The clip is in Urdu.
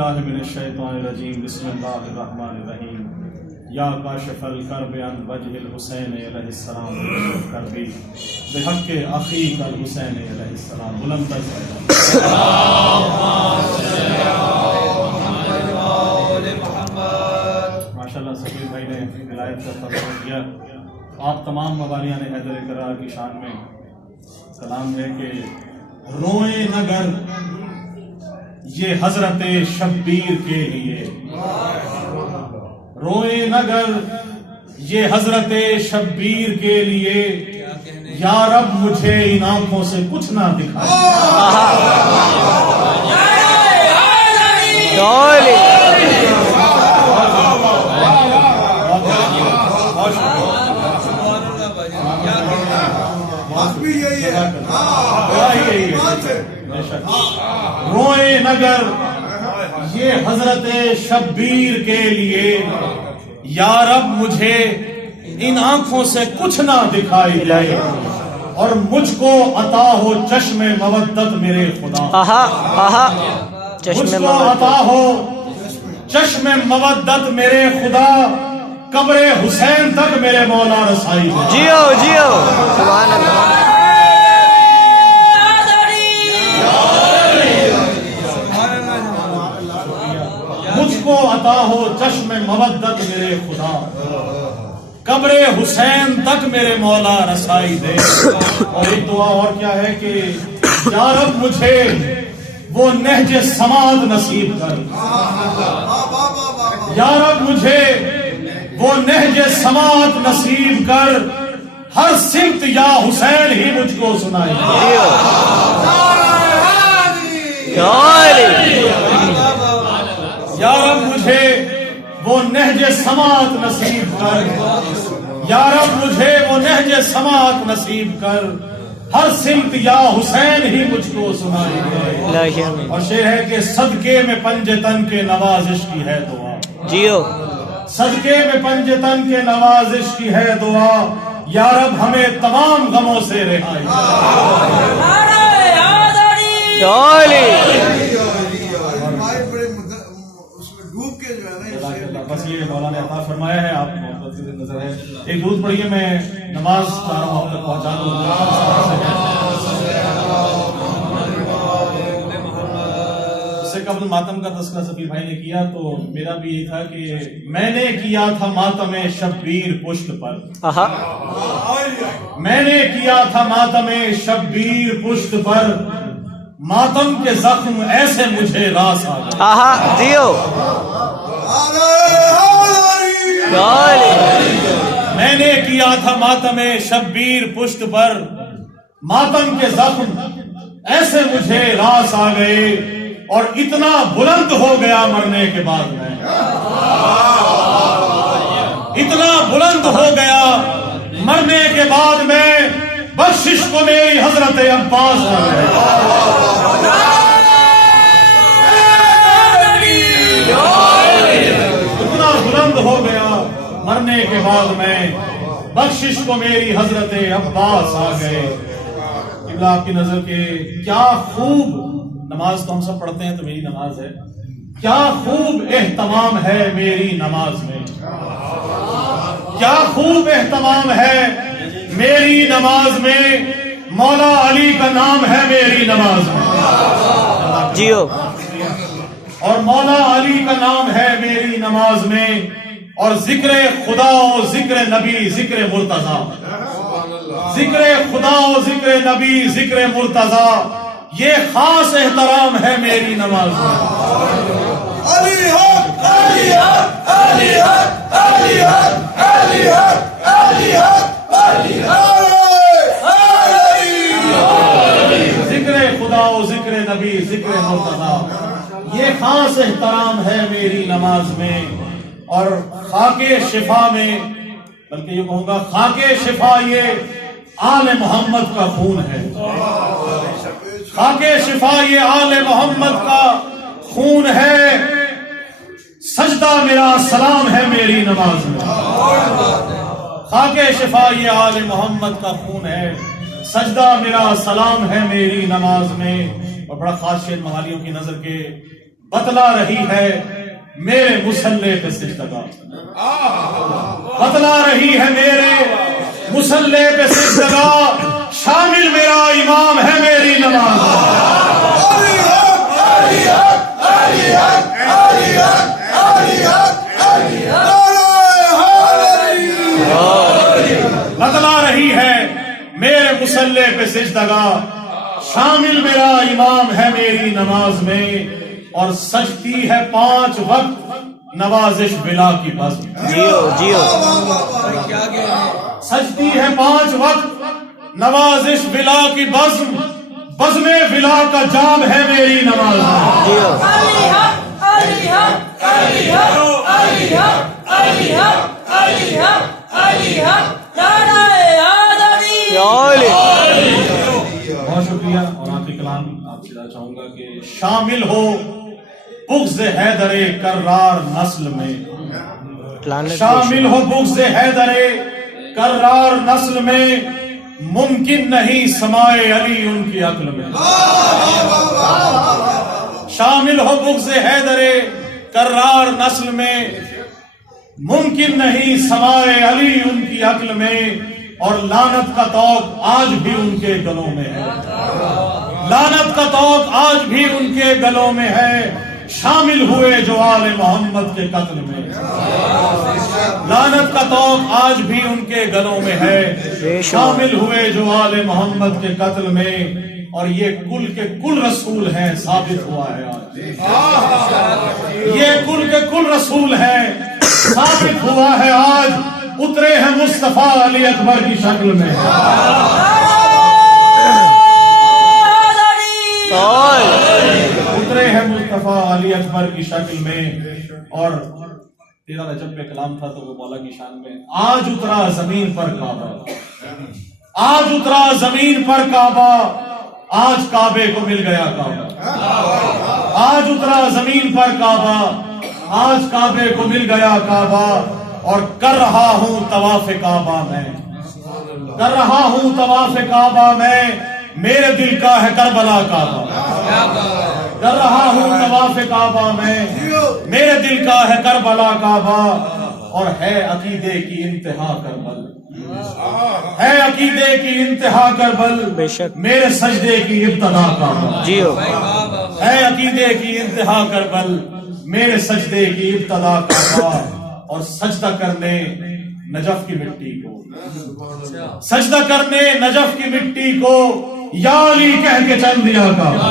باللہ من الشیطان الرجیم بسم اللہ الرحمن الرحیم یا کاشف الکرب عن وجہ الحسین علیہ السلام کربی بحق اخیک الحسین علیہ السلام بلند ماشاءاللہ سفیر بھائی نے ولایت کا تذکرہ کیا. آپ تمام موالیان حیدر کرار کی شان میں کلام ہے کہ روئیں نگر یہ حضرت شبیر کے لیے، روئیں نگر یہ حضرت شبیر کے لیے، یا رب مجھے ان آنکھوں سے کچھ نہ دکھائے. روئیں نگر یہ حضرت شبیر کے لیے، یا رب مجھے ان آنکھوں سے کچھ نہ دکھائی دے، اور مجھ کو عطا ہو چشم مودت میرے خدا، مجھ کو عطا ہو چشم مودت میرے خدا، قبر حسین تک میرے مولا رسائی دے. جیو جیو سبحان اللہ. مجھ کو عطا ہو چشم مودت میرے خدا، قبر حسین تک میرے مولا رسائی دے. اور ایک دعا اور کیا ہے کہ یا رب مجھے وہ نہج سماعت نصیب کر، یا رب مجھے وہ نہج سماعت نصیب کر، ہر سمت یا حسین ہی مجھ کو سنائی دے. یا رب مجھے وہ نہج سماعت نصیب کر، یا رب مجھے وہ نہج سماعت نصیب کر، ہر سمت یا حسین ہی مجھ کو سنائی دے. اور شعر ہے کہ صدقے میں پنجتن کے نوازش کی ہے دعا، جیو صدقے میں پنجتن کے نوازش کی ہے دعا، یا رب ہمیں تمام غموں سے رہائی. بس یہ مولا نے عطا فرمایا ہے، آپ محبت کی نظر ہے. ایک درود پڑھیے، میں نماز چاہ رہا ہوں آپ تک پہنچا دوں. اس سے قبل ماتم کا تذکرہ سفیر بھائی نے کیا تو میرا بھی یہ تھا کہ میں نے کیا تھا ماتم شبیر پشت پر، میں نے کیا تھا ماتم شبیر پشت پر، ماتم کے زخم ایسے مجھے راس آ گئے. جیو میں نے کیا تھا ماتم شبیر پشت پر، ماتم کے زخم ایسے مجھے راس آ گئے، اور اتنا بلند ہو گیا مرنے کے بعد میں، اتنا بلند ہو گیا مرنے کے بعد میں، بخشش کو میری حضرت عباس آ گئے. اتنا بلند ہو گیا مرنے کے بعد میں، بخشش کو میری حضرت عباس آ گئے. قبلہ آپ کی نظر کے کیا خوب، نماز تو ہم سب پڑھتے ہیں تو میری نماز ہے، کیا خوب اہتمام ہے میری نماز میں، کیا خوب اہتمام ہے میری نماز میں، مولا علی کا نام ہے میری نماز میں، جیو اور مولا علی کا نام ہے میری نماز میں، اور ذکر خدا و ذکر نبی ذکر مرتضی، ذکر خدا و ذکر نبی ذکر مرتضی، یہ خاص احترام ہے میری نماز میں. علی حق علی حق علی حق علی حق علی حق علی حق علی حق، ذکر خدا و ذکر نبی ذکر مرتضی، یہ خاص احترام ہے میری نماز میں. اور خاک شفا میں، بلکہ یہ کہوں گا خاک شفا یہ آل محمد کا خون ہے، خاک شفا یہ آل محمد کا خون ہے. سجدہ میرا سلام ہے میری نماز میں، خاک شفا یہ آل محمد کا خون ہے، سجدہ میرا سلام ہے میری نماز میں. اور بڑا خاص شعر موالیوں کی نظر کے بتلا رہی ہے میرے مصلے پہ سجدگاہ، بتلا رہی ہے میرے مصلے پہ سجدگاہ، شامل میرا امام ہے میری نماز، بتلا رہی ہے میرے مصلے پہ سجدگاہ، شامل میرا امام ہے میری نماز میں، اور سجتی ہے 5 وقت نوازش بلا کی بزم، جیو سجتی ہے 5 وقت نوازش بلا کی بزم، بزم بلا کا جام ہے میری نماز میں، بہت شکریہ۔ اور آخری کلام آپ سے چاہوں گا کہ شامل ہو بغض حیدر کرار نسل میں، شامل ہو بغض حیدر کرار نسل میں، ممکن نہیں سمائے علی ان کی عقل میں، شامل ہو بغض حیدر کرار نسل میں، ممکن نہیں سمائے علی ان کی عقل میں، اور لعنت کا طوق آج بھی ان کے گلوں میں ہے، لعنت کا طوق آج بھی ان کے گلوں میں ہے، شامل ہوئے جو آل محمد کے قتل میں، لعنت کا طوق آج بھی ان کے گلوں میں ہے، شامل ہوئے جو آل محمد کے قتل میں، اور یہ کل کے کل رسول ہیں، ثابت ہوا ہے آج، یہ کل کے کل رسول ہیں، ثابت ہوا ہے آج، اترے ہیں مصطفیٰ علی اکبر کی شکل میں، اترے ہیں مصطفیٰ علی اکبر کی شکل میں، اور تیرا رجب پہ کلام تھا تو وہ مولا کی شان میں، آج اترا زمین پر کعبہ، آج اترا زمین پر کعبہ، آج کعبے کو مل گیا کعبہ، آج اترا زمین پر کعبہ، آج کعبے کو مل گیا کعبہ، اور کر رہا ہوں طواف کعبہ میں، کر رہا ہوں طواف کعبہ میں، میرے دل کا ہے کربلا کعبہ، کر رہا ہوں طواف کعبہ میں، میرے دل کا ہے کربلا کعبہ، اور ہے عقیدے کی انتہا کربل، ہے عقیدے کی انتہا کربل، بے شک میرے سجدے کی ابتدا کعبہ، ہے عقیدے کی انتہا کربل، میرے سجدے کی ابتدا کعبہ، اور سجدہ کرنے نجف کی مٹی کو، سجدہ کرنے نجف کی مٹی کو، یا علی کہہ کے چل دیا کعبہ۔